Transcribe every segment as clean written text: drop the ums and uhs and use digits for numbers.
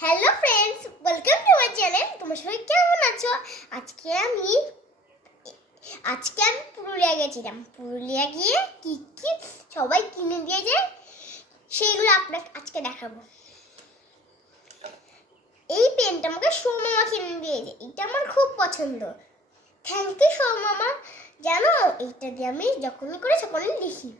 Hello friends, welcome to my channel. তোমরা সবাই কেমন আছো? আজকে আমি পুরুলিয়া গেছিলাম। পুরুলিয়া গিয়ে কি কি সবাই কিনে দিয়েছে সেইগুলো আপনাকে আজকে দেখাবো। এই পেনটা আমাকে সৌমামা কিনে দিয়েছে। এটা আমার খুব পছন্দ। থ্যাংক ইউ সৌমামা। জানো, এইটা দিয়ে আমি যখনই করে তখনই লিখি।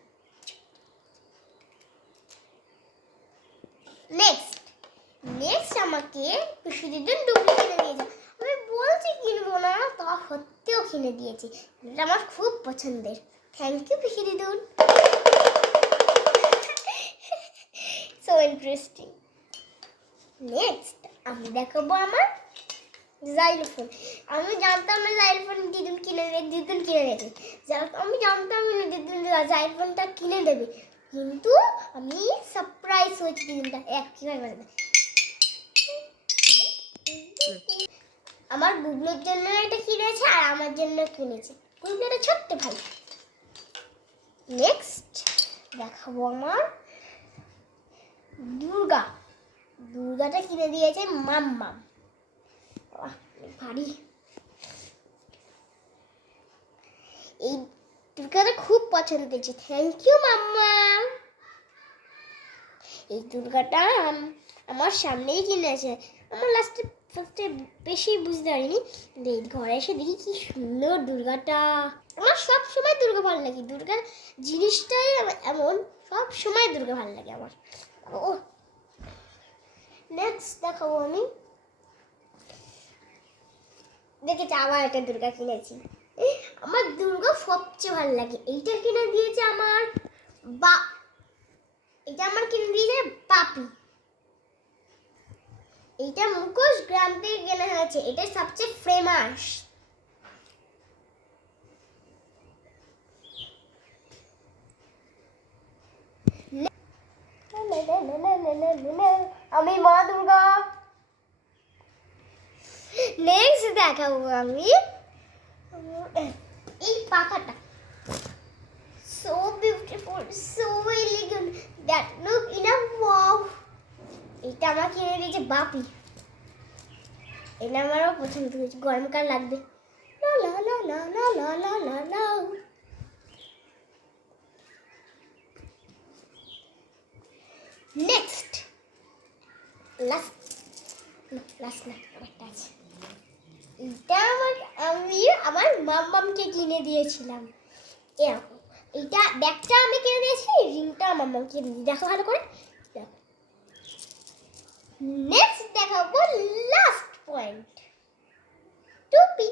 নেক্সট আমাকে পিসি দিদির ডুবলি কিনে দিয়েছে। আমি বলছি কিনবো না, তা সত্যিও কিনে দিয়েছি। এটা আমার খুব পছন্দের। থ্যাংক ইউ পিসি দিদুন। So interesting. নেক্সট আমি দেখাবো আমার জাইলোফোন। আমি জানতাম না জাইলোফোন দিদুন কিনে দিয়েছে। আমি জানতাম না দিদুন জাইলোফোনটা কিনে দেবে, কিন্তু আমি সারপ্রাইজ হয়েছি দিদুনটা কিভাবে আমার বুবলুর জন্য এটা কিনেছে আর আমার জন্য কিনেছে। বুবলুটা ছোট্ট ভাই। নেক্সট দেখাবো আমার দুর্গাটা কিনে দিয়েছে মাম্মাম। ভারী। এই দুর্গাটা খুব পছন্দ হয়েছে। থ্যাংক ইউ মাম্মা। এই দুর্গাটা আমার সামনেই কিনেছে। আমার ফার্স্টে বেশি বুঝতে পারিনি, ঘরে এসে দেখি কি সুন্দর দুর্গাটা। আমার সব সময় দুর্গা ভালো লাগে। দুর্গার জিনিসটাই এমন, সব সময় দুর্গা ভালো লাগে আমার। ও নেক্সট দেখাবো আমি দেখেছি আবার একটা দুর্গা কিনেছি। আমার দুর্গা সবচেয়ে ভালো লাগে। এইটা কিনে দিয়েছে আমার এটা আমার কিনে দিয়েছে পাপি। এটা মুখোশ গ্রাম থেকে কেনা হয়েছে। এটা সবচেয়ে ফেমাস। আমি মা দুর্গা। নেক্সট দেখাবো আমি এই পাখাটা। So beautiful, so elegant, that look enough. Wow, এটা আমার কিনে দিয়েছে বাপি। এটা আমারও পছন্দ হয়েছে। গরমকাল লাগবে। লা লা লা লা লা লা লা লা লা। নেক্সট লাস্ট না, আরেকটা আছে। এটা আমি আমার মাম্মামকে কিনে দিয়েছিলাম। এইটা ব্যাগটা আমি কিনে দিয়েছি, রিংটা আমার মাম্মামকে কিনে দিয়েছি। দেখো ভালো করে। নেক্সট দেখাবো লাস্ট পয়েন্ট, টুপি।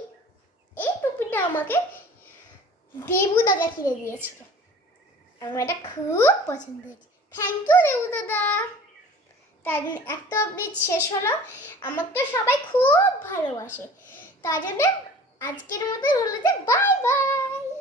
এই টুপিটা আমাকে দেবু দাদা কিনে দিয়েছিল। আমার এটা খুব পছন্দ হয়েছে। থ্যাংক ইউ দেবু দাদা। তাই জন্য একটা অবধি শেষ হলো। আমাকে সবাই খুব ভালোবাসে, তাই জন্য আজকের মতো হলো যে বাই বাই।